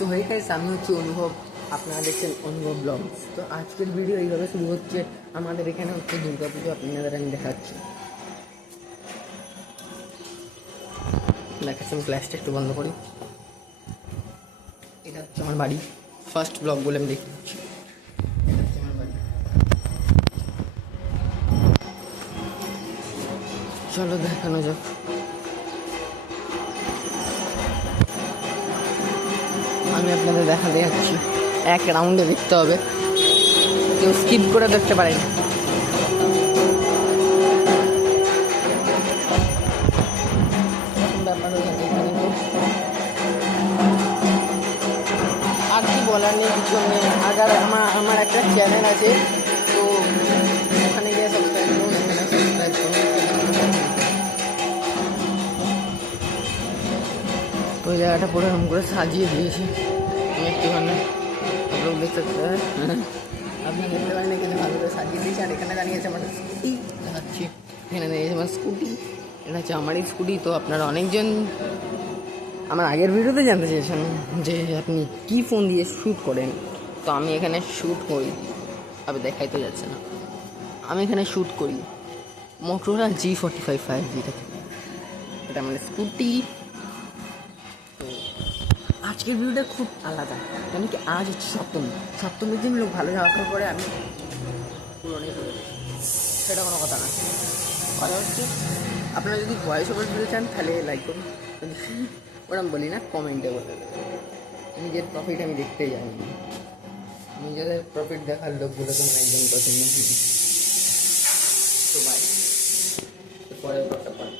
So হয়ে গেছে, আমি হচ্ছে অনুভব, আপনারা দেখছেন অনুভব ব্লগস। তো আজকের ভিডিও এইভাবে শুরু হচ্ছে। আমাদের এখানে হচ্ছে দুর্গা পুজো, আপনাদের আমি দেখাচ্ছি। দেখাচ্ছি, আমি ফ্ল্যাশটা একটু বন্ধ করি। এটা হচ্ছে আমার বাড়ি, ফার্স্ট ব্লগ বলে আমি দেখতে পাচ্ছি। এটা হচ্ছে আমার বাড়ি। চলো দেখানো যাক। আমি আপনাদের দেখাতে যাচ্ছি, এক রাউন্ডে দেখতে হবে, কেউ স্কিপ করে দেখতে পারেন। ব্যাপার হয়ে গেছে এখানে তো আর কি বলার নেই, কিছু নেই। আগার আমার একটা চ্যানেল আছে, তো ওখানে গিয়ে সাবস্ক্রাইব করুন, এখানে সাবস্ক্রাইব করুন। ওই জায়গাটা পুরো এরকম করে সাজিয়ে দিয়েছে, আমি একটুখানি আপনারা দেখতে আপনি দেখতে পারেন, এখানে ভালো করে সাজিয়ে দিয়েছে। আর এখানে দাঁড়িয়েছে আমার স্কুটি, দেখাচ্ছি, এখানে দাঁড়িয়েছে আমার স্কুটি, এটা হচ্ছে আমারই স্কুটি। তো আপনারা অনেকজন আমার আগের ভিডিওতে জানতে চেয়েছেন যে আপনি কি ফোন দিয়ে শ্যুট করেন। তো আমি এখানে শ্যুট করি, তবে দেখাই তো যাচ্ছে না, আমি এখানে শ্যুট করি মোটরোলা G45 5G থেকে। এটা মানে স্কুটি। তো আজকের ভিডিওটা খুব আলাদা, কেন কি আজ হচ্ছে সপ্তমীর দিন লোক ভালো যাওয়া করে আমি পুরোনো করে, সেটা কোনো কথা না। কথা হচ্ছে আপনারা যদি ভয়েস ওভার ভিডিও চান তাহলে লাইক করুন, ওরম বলি না, কমেন্টে বলে দেবে। নিজের প্রফিট আমি দেখতে যাই না, নিজেদের প্রফিট দেখার লোকগুলো তো একদম পছন্দ। তো বাই, পরের কথা পাই।